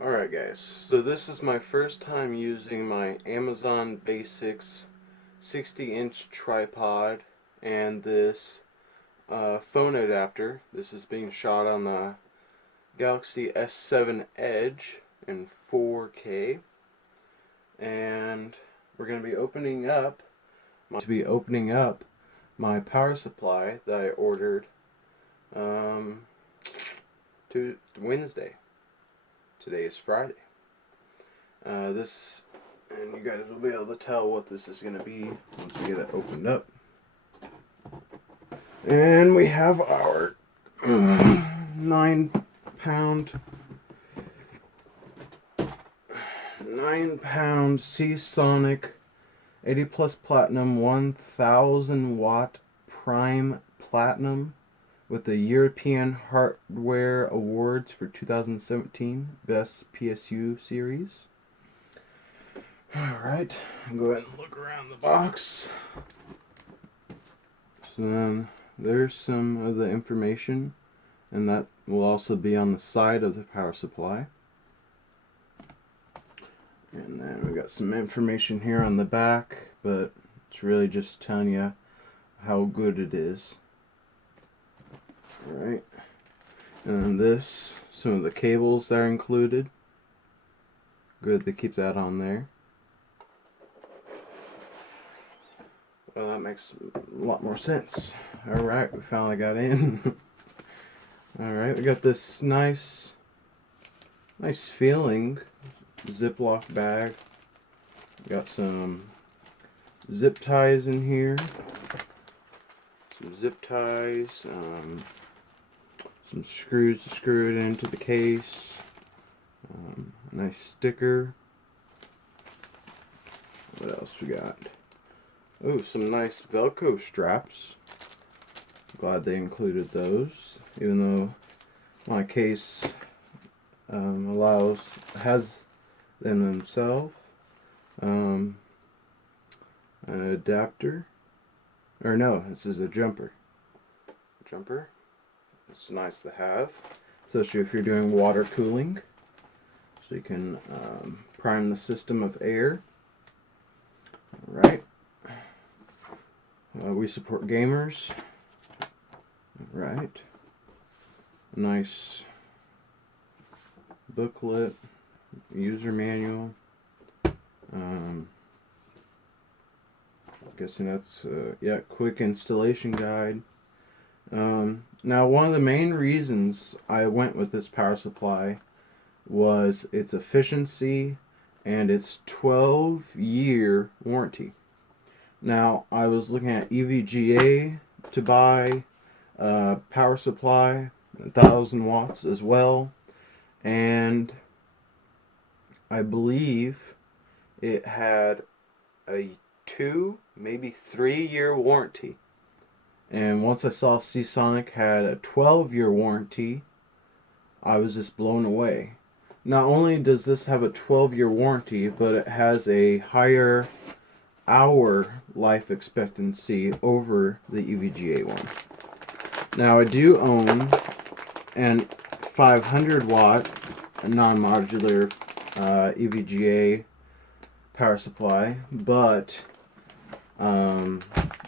Alright guys, so this is my first time using my Amazon Basics 60-inch tripod and this phone adapter. This is being shot on the Galaxy S7 Edge in 4K, and we're going to be opening up my power supply that I ordered um, to Wednesday. Today is Friday. And you guys will be able to tell what this is going to be once we get it opened up. And we have our 9 pound 9 pound Seasonic 80 plus platinum 1000 watt prime platinum with the European Hardware Awards for 2017 Best PSU Series. Alright, go ahead and look around the box. So then there's some of the information, and that will also be on the side of the power supply. And then we got some information here on the back, but it's really just telling you how good it is. Alright, and then some of the cables that are included. Good, they keep that on there. Well, that makes a lot more sense. Alright, we finally got in. Alright, we got this nice feeling Ziploc bag. We got some zip ties in here. Some zip ties. Some screws to screw it into the case. A nice sticker. What else we got? Oh, some nice Velcro straps. Glad they included those, even though my case has them themselves. An adapter, or no, this is a jumper. It's nice to have, especially if you're doing water cooling, so you can prime the system of air. All right. We support gamers. Right. Nice booklet, user manual. Guessing that's quick installation guide. Now, one of the main reasons I went with this power supply was its efficiency and its 12-year warranty. Now, I was looking at EVGA to buy a power supply, 1000 watts as well, and I believe it had a 2, maybe 3-year warranty. And once I saw Seasonic had a 12-year warranty, I was just blown away. Not only does this have a 12-year warranty, but it has a higher hour life expectancy over the EVGA one. Now, I do own an 500 watt non-modular EVGA power supply, but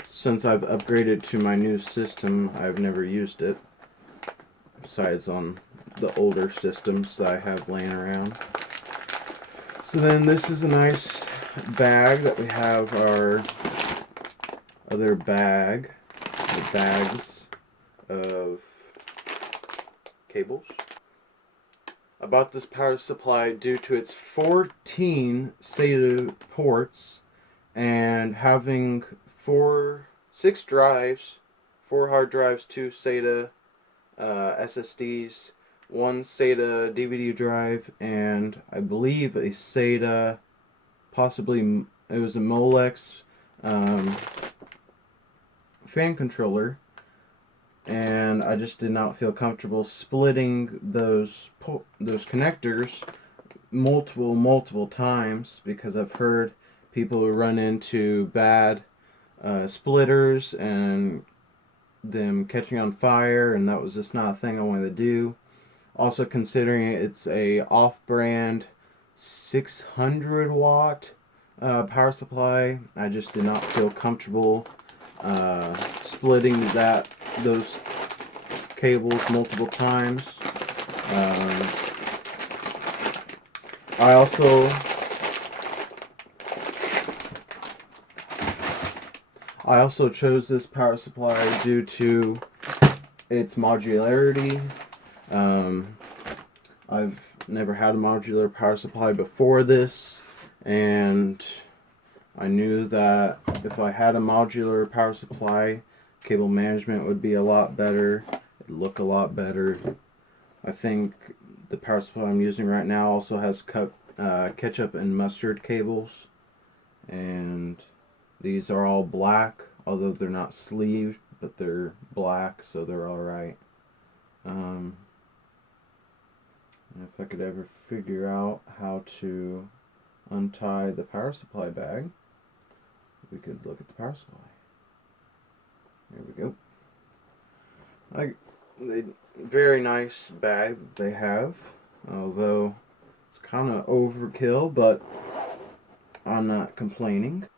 since I've upgraded to my new system, I've never used it, besides on the older systems that I have laying around. So then this is a nice bag that we have our other bags of cables. I bought this power supply due to its 14 SATA ports and having 6 drives, 4 hard drives, 2 SATA SSDs, 1 SATA DVD drive, and I believe a SATA, possibly it was a Molex fan controller, and I just did not feel comfortable splitting those connectors multiple times, because I've heard people who run into bad splitters and them catching on fire, and that was just not a thing I wanted to do. Also, considering it's a off-brand 600 watt power supply, I just did not feel comfortable splitting those cables multiple times. Um, I also chose this power supply due to its modularity. I've never had a modular power supply before this, and I knew that if I had a modular power supply, cable management would be a lot better, it'd look a lot better. I think the power supply I'm using right now also has ketchup and mustard cables, and these are all black, although they're not sleeved, but they're black, so they're alright. If I could ever figure out how to untie the power supply bag, we could look at the power supply. There we go. Very nice bag that they have, although it's kind of overkill, but I'm not complaining.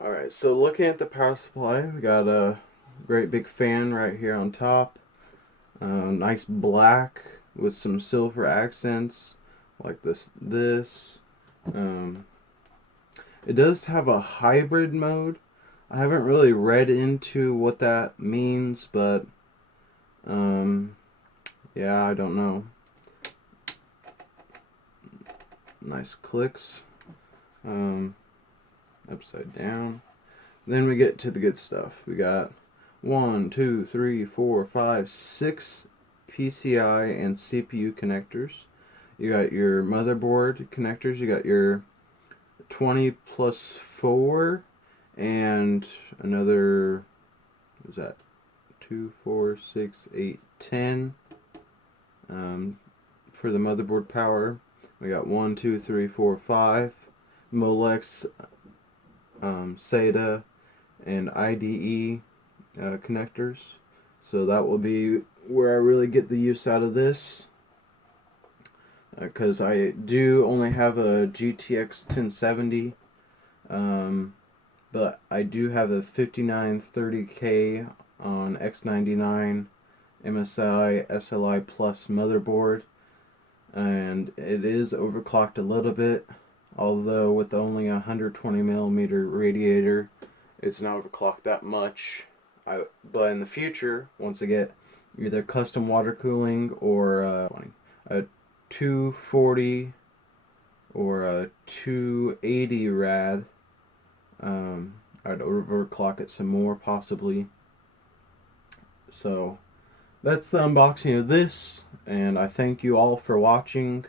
Alright, so looking at the power supply, we got a great big fan right here on top. Nice black with some silver accents like this. It does have a hybrid mode. I haven't really read into what that means, but yeah, I don't know. Nice clicks. Upside down. Then we get to the good stuff. We got 1, 2, 3, 4, 5, 6 PCI and CPU connectors. You got your motherboard connectors. You got your 20 plus 4 and another, what is that? 2, 4, 6, 8, 10 for the motherboard power. We got 1, 2, 3, 4, 5 Molex, SATA, and IDE connectors. So that will be where I really get the use out of this, because I do only have a GTX 1070, but I do have a 5930K on X99 MSI SLI Plus motherboard, and it is overclocked a little bit, although with only a 120mm radiator it's not overclocked that much. But in the future, once I get either custom water cooling or a 240 or a 280 rad, I'd overclock it some more possibly. So that's the unboxing of this, and I thank you all for watching.